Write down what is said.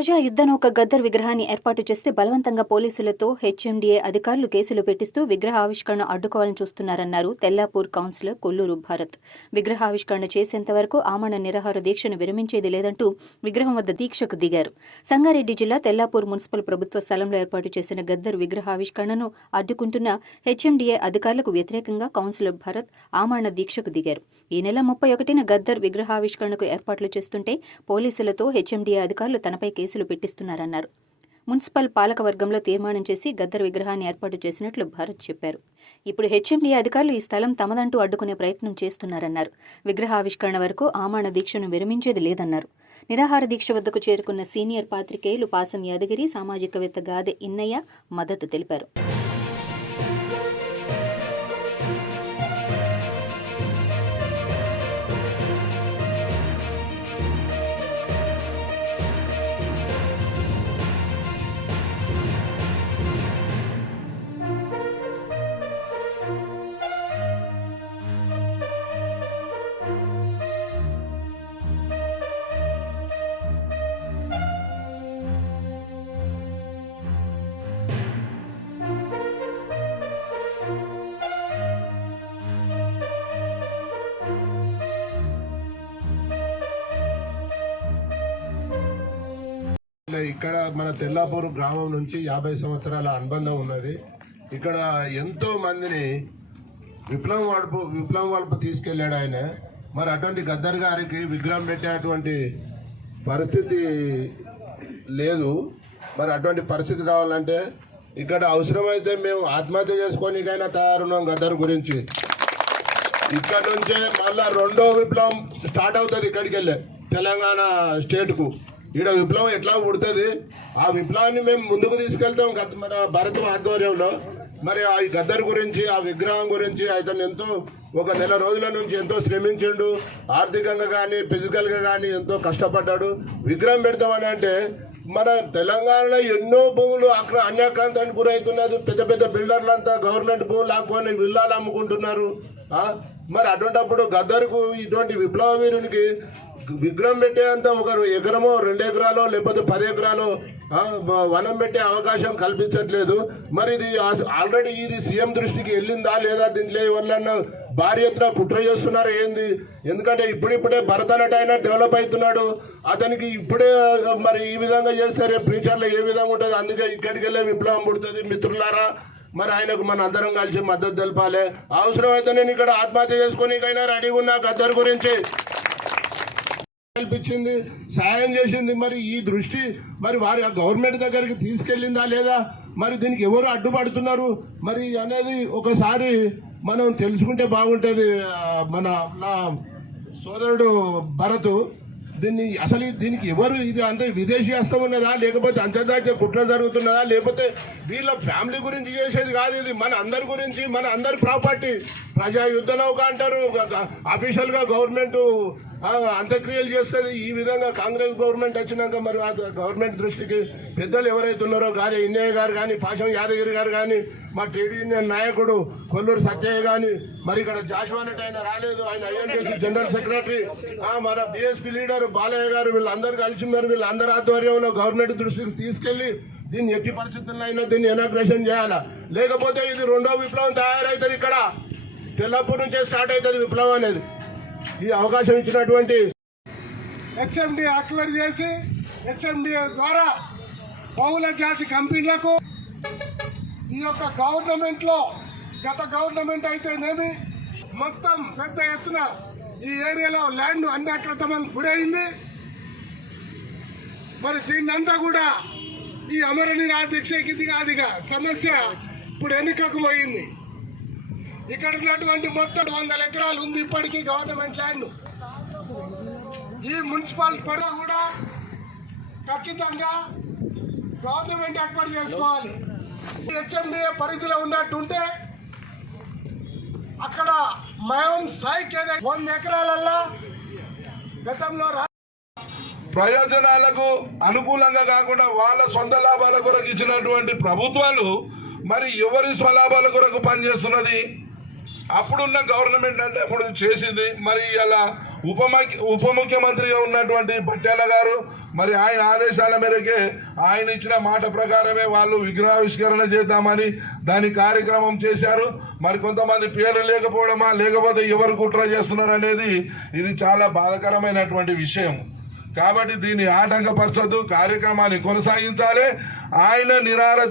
ప్రజా యుద్ధ నౌక గద్దర్ విగ్రహాన్ని ఏర్పాటు చేస్తే బలవంతంగా పోలీసులతో హెచ్ఎండిఏ అధికారులు కేసులు పెట్టిస్తూ విగ్రహావిష్కరణ అడ్డుకోవాలని చూస్తున్నారన్నారు తెల్లాపూర్ కౌన్సిలర్ కొల్లూరు భారత్. విగ్రహావిష్కరణ చేసేంత వరకు ఆమరణ నిరాహార దీక్షను విరమించేది లేదంటూ విగ్రహం వద్ద దీక్షకు దిగారు. సంగారెడ్డి జిల్లా తెల్లాపూర్ మున్సిపల్ ప్రభుత్వ స్థలంలో ఏర్పాటు చేసిన గద్దర్ విగ్రహావిష్కరణను అడ్డుకుంటున్న హెచ్ఎండిఏ అధికారులకు వ్యతిరేకంగా కౌన్సిలర్ భారత్ ఆమరణ దీక్షకు దిగారు. ఈ నెల 31న గద్దర్ విగ్రహావిష్కరణకు ఏర్పాట్లు చేస్తుంటే పోలీసులతో హెచ్ఎండిఏ అధికారులు తనపై కేసులు పెట్టిస్తున్నారన్నారు. మున్సిపల్ పాలకవర్గంలో తీర్మానం చేసి గద్దర్ విగ్రహాన్ని ఏర్పాటు చేసినట్లు భారత్ చెప్పారు. ఇప్పుడు హెచ్ఎండిఏ అధికారులు ఈ స్థలం తమదంటూ అడ్డుకునే ప్రయత్నం చేస్తున్నారన్నారు. విగ్రహావిష్కరణ వరకు ఆమరణ దీక్షను విరమించేది లేదన్నారు. నిరాహార దీక్ష వద్దకు చేరుకున్న సీనియర్ పాత్రికేయులు పాసం యాదగిరి, సామాజికవేత్త గాదె ఇన్నయ్య మద్దతు తెలిపారు. ఇక్కడ మన తెల్లాపూర్ గ్రామం నుంచి 50 సంవత్సరాల అనుబంధం ఉన్నది. ఇక్కడ ఎంతో మందిని విప్లవం వైపు తీసుకెళ్లాడు ఆయన. మరి అటువంటి గద్దర్ గారికి విగ్రహం పెట్టేటువంటి పరిస్థితి లేదు. మరి అటువంటి పరిస్థితి కావాలంటే ఇక్కడ అవసరమైతే మేము ఆత్మహత్య చేసుకోనికైనా తయారున్నాం. గద్దర్ గురించి ఇక్కడ నుంచే మళ్ళా రెండో విప్లవం స్టార్ట్ అవుతుంది. ఇక్కడికి వెళ్ళే తెలంగాణ స్టేట్కు ఈడ విప్లవం ఎట్లా పుడుతుంది, ఆ విప్లవాన్ని మేము ముందుకు తీసుకెళ్తాం మన భారత ఆధ్వర్యంలో. మరి ఆ గద్దర్ గురించి, ఆ విగ్రహం గురించి అతను ఎంతో ఒక నెల రోజుల నుంచి ఎంతో శ్రమించిండు. ఆర్థికంగా కానీ ఫిజికల్గా కానీ ఎంతో కష్టపడ్డాడు. విగ్రహం పెడతామని అంటే మన తెలంగాణలో ఎన్నో భూములు అక్కడ అన్యాక్రాంతానికి గురవుతున్నది. పెద్ద పెద్ద బిల్డర్లంతా గవర్నమెంట్ భూములు లాక్కొని విల్లాలు అమ్ముకుంటున్నారు. మరి అటువంటిప్పుడు గద్దర్కు ఇటువంటి విప్లవ వీరునికి విగ్రహం పెట్టేంత ఒక ఎకరమో 2 ఎకరాలో లేకపోతే 10 ఎకరాలో వనం పెట్టే అవకాశం కల్పించట్లేదు. మరి ఇది ఆల్రెడీ ఇది సీఎం దృష్టికి వెళ్ళిందా లేదా, దీంట్లో వల్ల భారీ ఎత్తున కుట్ర చేస్తున్నారు ఏంది? ఎందుకంటే ఇప్పుడిప్పుడే భరతనాట్య అయినా డెవలప్ అవుతున్నాడు. అతనికి ఇప్పుడే మరి ఈ విధంగా చేస్తే రేపు ఫ్యూచర్లో ఏ విధంగా ఉంటుంది? అందుకే ఇక్కడికి వెళ్ళే విప్లవం పుడుతుంది. మిత్రులారా, మరి ఆయనకు మన అందరం కలిసి మద్దతు తెలపాలి. అవసరమైతే నేను ఇక్కడ ఆత్మహత్య చేసుకోనికైనా రెడీగా ఉన్నా. గద్దర్ గురించి కల్పించింది, సాయం చేసింది. మరి ఈ దృష్టి మరి వారి గవర్నమెంట్ దగ్గరికి తీసుకెళ్ళిందా లేదా, మరి దీనికి ఎవరు అడ్డుపడుతున్నారు మరి అనేది ఒకసారి మనం తెలుసుకుంటే బాగుంటుంది. నా సోదరుడు భరత్ దీనికి ఎవరు, ఇది అంటే విదేశీ హస్తం ఉన్నదా లేకపోతే అంతర్జాతీయ కుట్ర జరుగుతున్నదా లేకపోతే వీళ్ళ ఫ్యామిలీ గురించి చేసేది కాదు. ఇది మన అందరి గురించి, మన అందరి ప్రాపర్టీ. ప్రజా యుద్ధ నౌక అంటారు. అఫీషియల్ గా గవర్నమెంట్ అంత్యక్రియలు చేస్తుంది. ఈ విధంగా కాంగ్రెస్ గవర్నమెంట్ వచ్చినాక మరి గవర్నమెంట్ దృష్టికి పెద్దలు ఎవరైతే ఉన్నారో గాదే ఇన్నయ్య గారు కానీ, పాశం యాదగిరి గారు కానీ, మా ట్రేడ్ యూనియన్ నాయకుడు కొల్లూరు సత్యయ్య కానీ, మరి ఇక్కడ జాషువానట్ ఆయన రాలేదు, ఆయన ఐఎన్టీసీ జనరల్ సెక్రటరీ, మన బీఎస్పీ లీడర్ బాలయ్య గారు, వీళ్ళందరూ కలిసి ఉన్నారు. వీళ్ళందరి ఆధ్వర్యంలో గవర్నమెంట్ దృష్టికి తీసుకెళ్లి దీన్ని ఎట్టి పరిస్థితుల్లో అయినా దీన్ని ఇనాగ్రేషన్ చేయాలా. లేకపోతే ఇది రెండో విప్లవం తయారవుతుంది. ఇక్కడ తెల్లాపూర్ నుంచే స్టార్ట్ అవుతుంది విప్లవం అనేది. ఈ అవకాశం ఇచ్చినటువంటి హెచ్ఎండి అక్వైర్ చేసి హెచ్ఎండి ద్వారా బహుళ జాతి కంపెనీలకు ఈ యొక్క గవర్నమెంట్లో, గత గవర్నమెంట్ అయితేనేమి మొత్తం పెద్ద ఎత్తున ఈ ఏరియాలో ల్యాండ్ అన్యాక్రాంతానికి గురైంది. మరి దీన్నంతా కూడా ఈ అమరనిరాహార దీక్షకి దిగాదిగా సమస్య ఇప్పుడు ఎన్నికకు పోయింది. ఇక్కడ ఉన్నటువంటి మొత్తం 100 ఎకరాలు ఉంది ఇప్పటికీ గవర్నమెంట్ ల్యాండ్. ఈ మున్సిపల్ పరిధి కూడా ఖచ్చితంగా గవర్నమెంట్ ఏర్పాటు చేసుకోవాలి. హెచ్ఎండిఏ పరిధిలో ఉన్నట్టుంటే అక్కడ మయం సైక్ 100 ఎకరాలల్లో గతంలో ప్రయోజనాలకు అనుకూలంగా కాకుండా వాళ్ళ సొంత లాభాల కొరకు ఇచ్చినటువంటి ప్రభుత్వాలు మరి ఎవరి స్వలాభాల కొరకు పనిచేస్తున్నది? అప్పుడున్న గవర్నమెంట్ అంటే అప్పుడు చేసింది. మరి ఇలా ఉప ముఖ్యమంత్రిగా ఉన్నటువంటి పట్యాల గారు మరి ఆయన ఆదేశాల మేరకే ఆయన ఇచ్చిన మాట ప్రకారమే వాళ్ళు విగ్రహావిష్కరణ చేద్దామని దాని కార్యక్రమం చేశారు. మరి కొంతమంది పేర్లు లేకపోవడమా లేకపోతే ఎవరు కుట్ర చేస్తున్నారు అనేది ఇది చాలా బాధాకరమైనటువంటి విషయం. కాబట్టి దీన్ని ఆటంకపరచొద్దు, కార్యక్రమాన్ని కొనసాగించాలి. ఆయన నిరాహార